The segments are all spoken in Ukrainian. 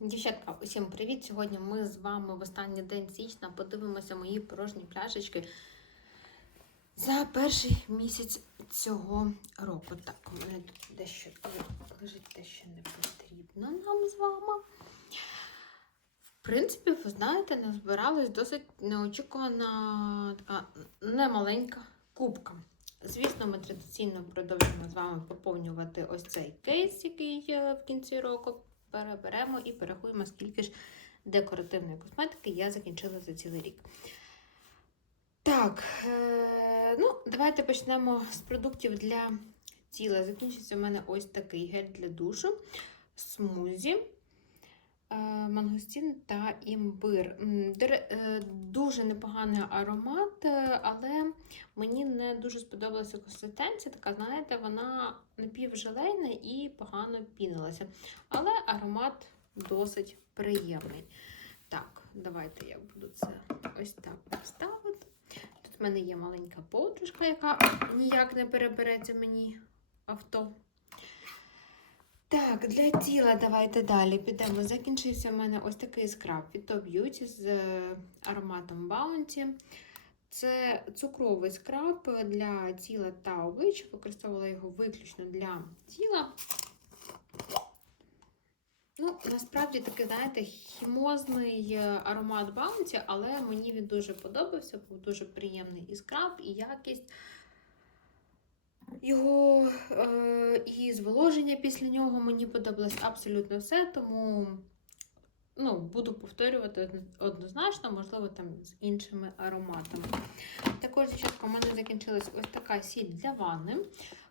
Дівчатка, усім привіт! Сьогодні ми з вами в останній день січня подивимося мої порожні пляшечки за перший місяць цього року. Так, у мене тут дещо лежить те, що не потрібно нам з вами. В принципі, ви знаєте, назбиралась досить неочікувана така немаленька кубка. Звісно, ми традиційно продовжуємо з вами поповнювати ось цей кейс, який є в кінці року. Переберемо і порахуємо, скільки ж декоративної косметики я закінчила за цілий рік. Так, е- ну, давайте почнемо з продуктів для тіла. Закінчиться в мене ось такий гель для душу, смузі, е- мангостін та імбир. Е, Дуже непоганий аромат, е, але мені не дуже сподобалася консистенція. Така, знаєте, вона напівжелейна і погано пінилася. Але аромат досить приємний. Так, давайте я буду це ось так вставити. Тут в мене є маленька подружка, яка ніяк не перебереться мені авто. Так, для тіла давайте далі підемо. Закінчився в мене ось такий скраб від Top Beauty з е, ароматом Bounty. Це цукровий скраб для тіла та обличчя. Використовувала його виключно для тіла. Ну, насправді такий, знаєте, хімозний е, аромат Bounty, але мені він дуже подобався, був дуже приємний і скраб, і якість. Його е, і зволоження після нього мені подобалось абсолютно все, тому ну, буду повторювати однозначно, можливо, там з іншими ароматами. Також, дівчатка, у мене закінчилась ось така сіль для ванни.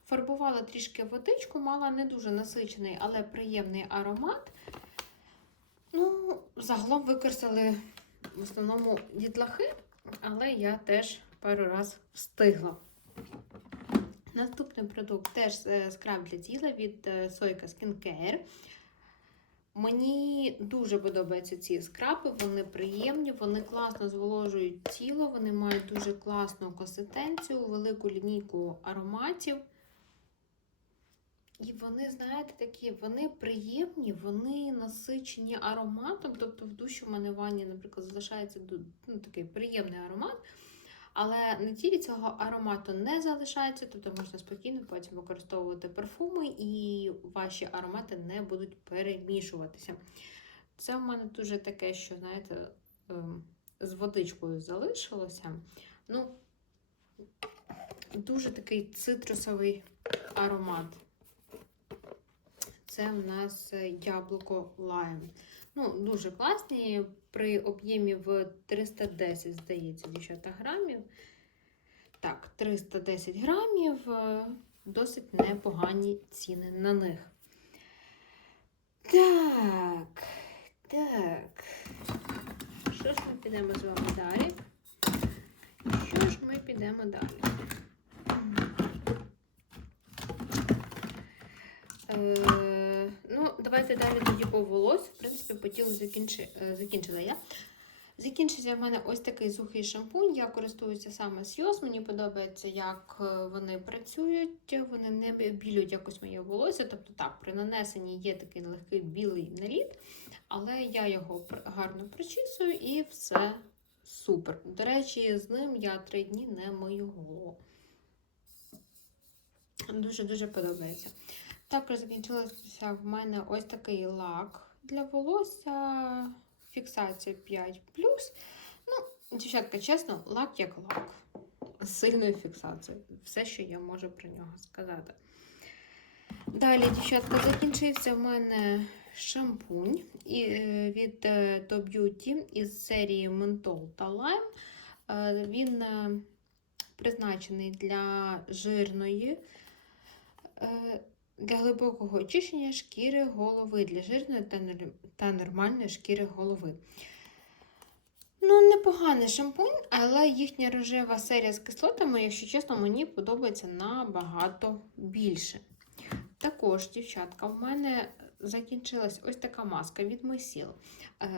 Фарбувала трішки водичку, мала не дуже насичений, але приємний аромат. Ну, загалом використали в основному дітлахи, але я теж пару раз встигла. Наступний продукт теж е, скраб для тіла від е, Сойка Skincare. Мені дуже подобаються ці скраби, вони приємні, вони класно зволожують тіло, вони мають дуже класну консистенцію, велику лінійку ароматів. І вони, знаєте, такі, вони приємні, вони насичені ароматом. Тобто в душі в мене в ванні, наприклад, залишається ну, такий приємний аромат. Але на тілі цього аромату не залишається, тобто можна спокійно потім використовувати парфуми, і ваші аромати не будуть перемішуватися. Це в мене дуже таке, що, знаєте, ем, з водичкою залишилося. Ну, дуже такий цитрусовий аромат. Це в нас яблуко лайм. Ну, дуже класні. При об'ємі в 310, здається, дівчата грамів. Так, 310 грамів, е, досить непогані ціни на них. Так, так. Що ж ми підемо з вами далі? Що ж ми підемо далі? Е, давайте далі тоді по волосю. В принципі, по тілу закінчи, е, закінчила я. Закінчився в мене ось такий сухий шампунь. Я користуюся саме Сйоз. Мені подобається, як е, вони працюють. Вони не білюють якось моє волосся. Тобто, так, при нанесенні є такий легкий білий наліт, але я його гарно причісую і все супер. До речі, з ним я три дні не мию голову. Дуже-дуже подобається. Також закінчилося в мене ось такий лак для волосся. Фіксація 5. Ну, дівчатка, чесно, лак як лак. З сильною фіксацією. Все, що я можу про нього сказати. Далі, дівчатка, закінчився в мене шампунь від е, Beauty із серії Menthol та Lime. Е, Він е, призначений для жирної для глибокого очищення шкіри голови, для жирної та нормальної шкіри голови. Ну, непоганий шампунь, але їхня рожева серія з кислотами, якщо чесно, мені подобається набагато більше. Також, дівчатка, в мене закінчилась ось така маска від Месіл,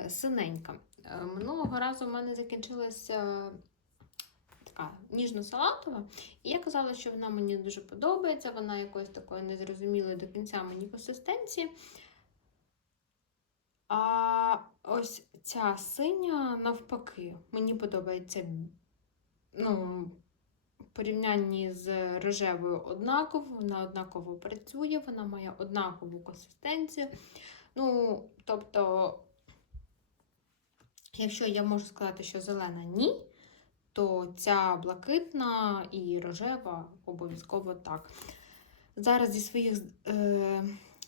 синенька. Е, минулого разу в мене закінчилася така ніжно-салатова. І я казала, що вона мені дуже подобається, вона якоюсь такої незрозумілої до кінця мені консистенції. А ось ця синя навпаки. Мені подобається ну, порівнянні з рожевою однаково, вона однаково працює, вона має однакову консистенцію. Ну, тобто, якщо я можу сказати, що зелена ні, то ця блакитна і рожева обов'язково так. Зараз зі своїх е,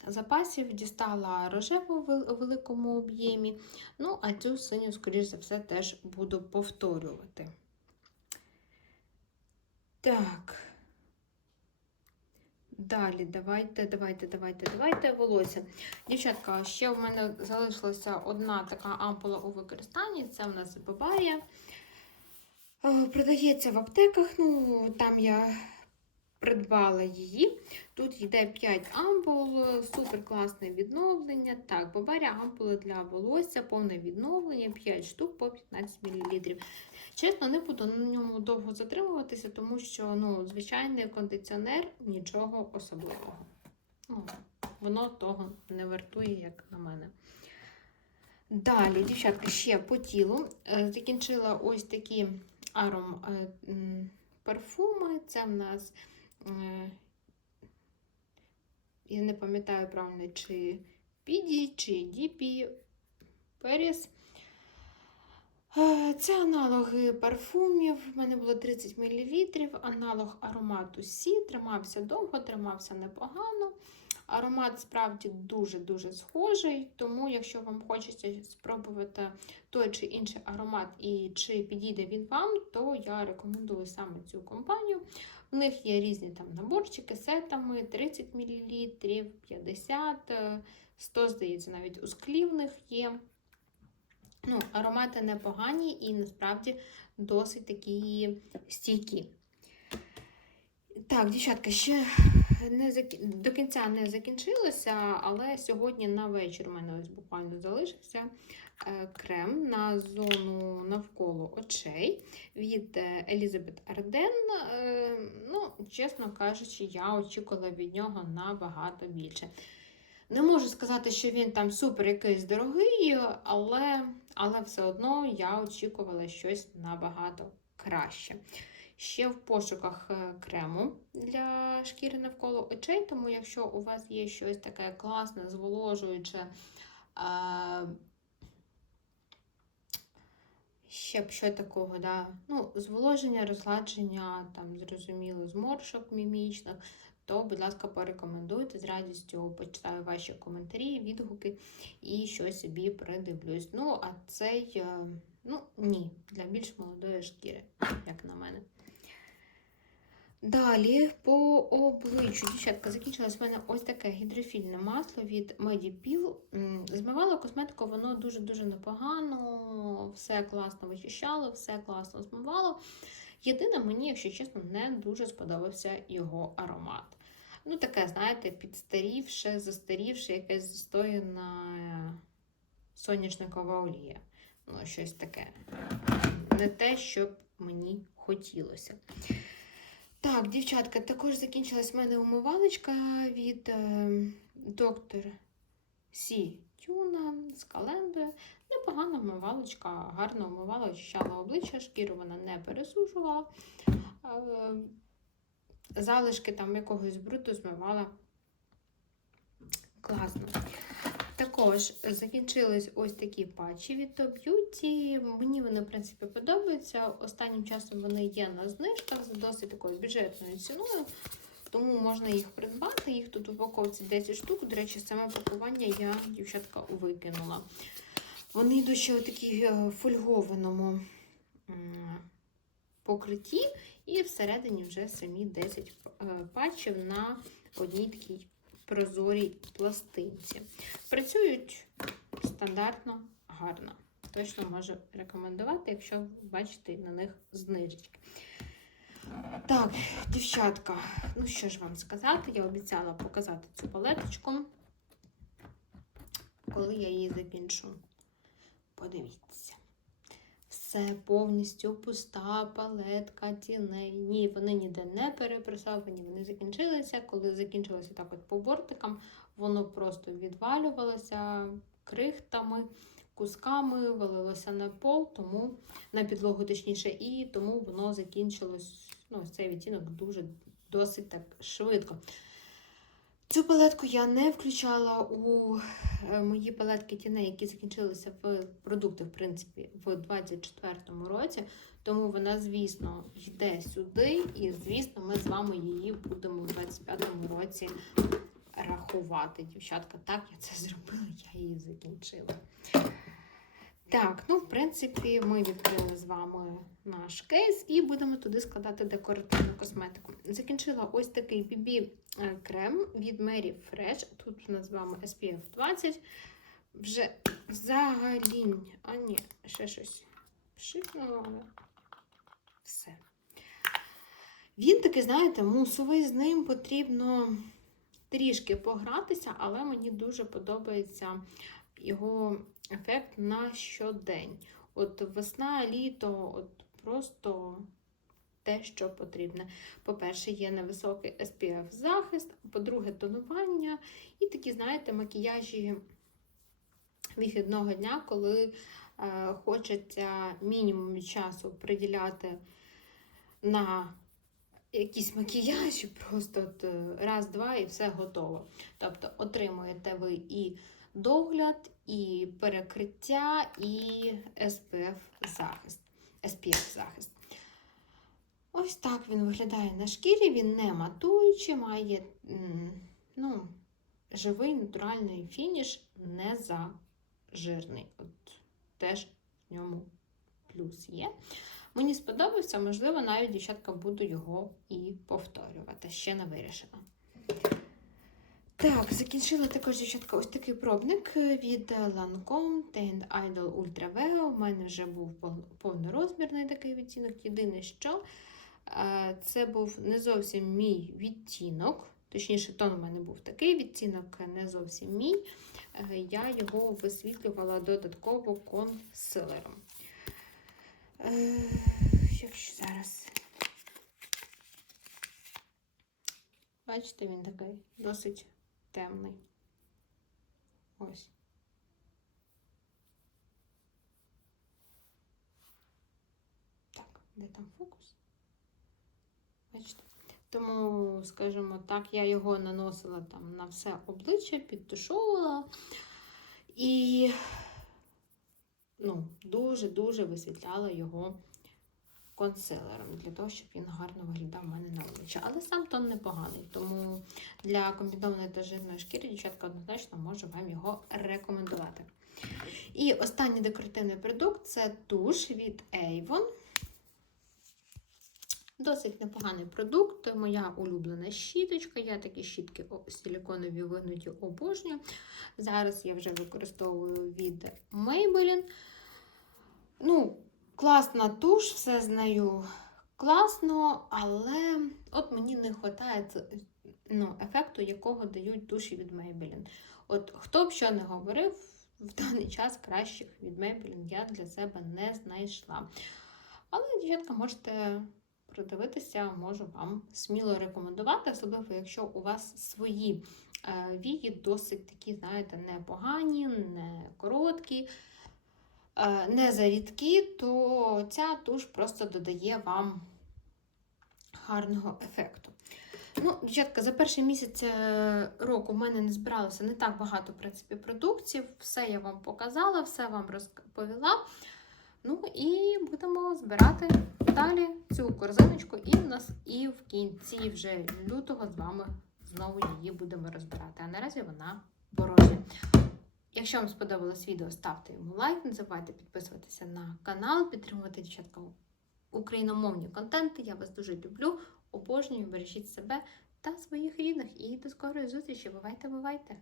запасів дістала рожеву в великому об'ємі. Ну, а цю синю, скоріш за все, теж буду повторювати. Так. Далі, давайте, давайте, давайте, давайте волосся. Дівчатка, ще в мене залишилася одна така ампула у використанні. Це у нас Баварія. Е, Продається в аптеках. Ну, там я придбала її. Тут йде 5 ампул, супер класне відновлення. Так, Баварія ампула для волосся, повне відновлення, 5 штук по 15 мл. Чесно, не буду на ньому довго затримуватися, тому що ну, звичайний кондиціонер нічого особливого. Ну, воно того не вартує, як на мене. Далі, дівчатка, ще по тілу. Е, Закінчила ось такі аром е, парфуми. Це в нас, е, я не пам'ятаю правильно, чи Піді, чи Діпі Періс. Це аналоги парфумів. В мене було 30 мл. Аналог аромату Сі. Тримався довго, тримався непогано. Аромат справді дуже-дуже схожий, тому якщо вам хочеться спробувати той чи інший аромат і чи підійде він вам, то я рекомендую саме цю компанію. В них є різні там наборчики сетами 30 мл, 50, е, 100, здається, навіть у склі в них є. Ну, аромати непогані і насправді досить такі стійкі. Так, дівчатка, ще не закі... до кінця не закінчилося, але сьогодні на вечір у мене ось буквально залишився е, крем на зону навколо очей від Елізабет Арден. Е, Ну, чесно кажучи, я очікувала від нього набагато більше. Не можу сказати, що він там супер якийсь дорогий, але, але все одно я очікувала щось набагато краще. Ще в пошуках е, крему для шкіри навколо очей, тому якщо у вас є щось таке класне, зволожуюче, ще б що такого, да? ну, зволоження, розгладження, там, зрозуміло, зморшок мімічних, то, будь ласка, порекомендуйте. З радістю почитаю ваші коментарі, відгуки і щось собі придивлюсь. Ну, а цей, е, ну, ні, для більш молодої шкіри, як на мене. Далі по обличчю, дівчатка, закінчилось в мене ось таке гідрофільне масло від Medipil. Змивала косметику, воно дуже-дуже непогано, все класно вичищало, все класно змивало. Єдине, мені, якщо чесно, не дуже сподобався його аромат. Ну, таке, знаєте, підстарівше, застарівше, якась застояна соняшникова олія. Ну, щось таке. Не те, що мені хотілося. Так, дівчатка, також закінчилась в мене умивалочка від е, доктор Сі Тюна з календою. Непогана вмивалочка, гарно вмивала, очищала обличчя, шкіру вона не пересушувала. Е, залишки там якогось бруду змивала класно. Також закінчились ось такі патчі від Top Beauty. Мені вони, в принципі, подобаються. Останнім часом вони є на знижках за досить такою бюджетною ціною, тому можна їх придбати. Їх тут в упаковці 10 штук. До речі, саме пакування я, дівчатка, викинула. Вони йдуть ще у такій е, фольгованому покритті, і всередині вже самі 10 е, патчів на одній такій прозорій пластинці. Працюють стандартно гарно. Точно можу рекомендувати, якщо бачите на них знижечки. Так, дівчатка, ну що ж вам сказати, я обіцяла показати цю палеточку, коли я її закінчу. Подивіться. Все повністю пуста палетка тіней. Ні, вони ніде не перепресовані, вони закінчилися. Коли закінчилося так от по бортикам, воно просто відвалювалося. крихтами, кусками, валилося на пол, тому на підлогу точніше, і тому воно закінчилось. Ну, цей відтінок дуже досить так швидко. Цю палетку я не включала у е, мої палетки тіней, які закінчилися в продукти, в принципі, в 24-му році. Тому вона, звісно, йде сюди, і, звісно, ми з вами її будемо в 25-му році рахувати. Дівчатка, так, я це зробила, я її закінчила. Так, ну, в принципі, ми відкрили з вами наш кейс і будемо туди складати декоративну косметику. Закінчила ось такий BB крем від Mary Fresh. Тут у нас з вами SPF 20. Вже взагалі, а ні, ще щось пшикнула, все. Він такий, знаєте, мусовий, з ним потрібно трішки погратися, але мені дуже подобається його ефект на щодень. От весна, літо, от просто те, що потрібне. По-перше, є невисокий SPF захист, по-друге, тонування. І такі, знаєте, макіяжі вихідного дня, коли е, хочеться мінімум часу приділяти на якісь макіяжі, просто е, раз-два і все готово. Тобто отримуєте ви і догляд, і перекриття, і SPF захист. SPF захист. Ось так він виглядає на шкірі, він не матуючий, має ну, живий натуральний фініш, не зажирний. От теж в ньому плюс є. Мені сподобався, можливо, навіть дівчатка буду його і повторювати. Ще не вирішено. Так, закінчила також дівчатка ось такий пробник від Lancome Taint Idol Ultra Veo. У мене вже був повнорозмірний такий відтінок. Єдине, що е, це був не зовсім мій відтінок. Точніше, тон у мене був такий відтінок, не зовсім мій. Е, Я його висвітлювала додатково консилером. Е, Якщо зараз. Бачите, він такий досить темний. Ось. Так, де там фокус? Бачите? Тому, скажімо так, я його наносила там на все обличчя, підтушовувала і ну, дуже-дуже висвітляла його консилером для того, щоб він гарно виглядав у мене на обличчя. Але сам тон непоганий, тому для комбінованої та жирної шкіри дівчатка однозначно можу вам його рекомендувати. І останній декоративний продукт це туш від Avon. Досить непоганий продукт, моя улюблена щіточка. Я такі щітки силіконові вигнуті обожнюю. Зараз я вже використовую від Maybelline. Ну, класна туш, все знаю класно, але от мені не вистачає ну, ефекту, якого дають туші від Maybelline. От хто б що не говорив, в даний час кращих від Maybelline я для себе не знайшла. Але, дівчатка, можете продивитися, можу вам сміло рекомендувати, особливо, якщо у вас свої е, вії досить такі, знаєте, непогані, не короткі, не зарідкі, то ця туш просто додає вам гарного ефекту. Ну, дівчатка, за перший місяць е, року в мене не збиралося не так багато в принципі, продуктів. Все я вам показала, все вам розповіла. Ну і будемо збирати далі цю корзиночку, і в нас і в кінці вже лютого з вами знову її будемо розбирати. А наразі вона порожня. Якщо вам сподобалось відео, ставте йому лайк, не забувайте підписуватися на канал, підтримувати дівчатка україномовні контенти. Я вас дуже люблю, обожнюю, бережіть себе та своїх рідних. І до скорої зустрічі. Бувайте, бувайте!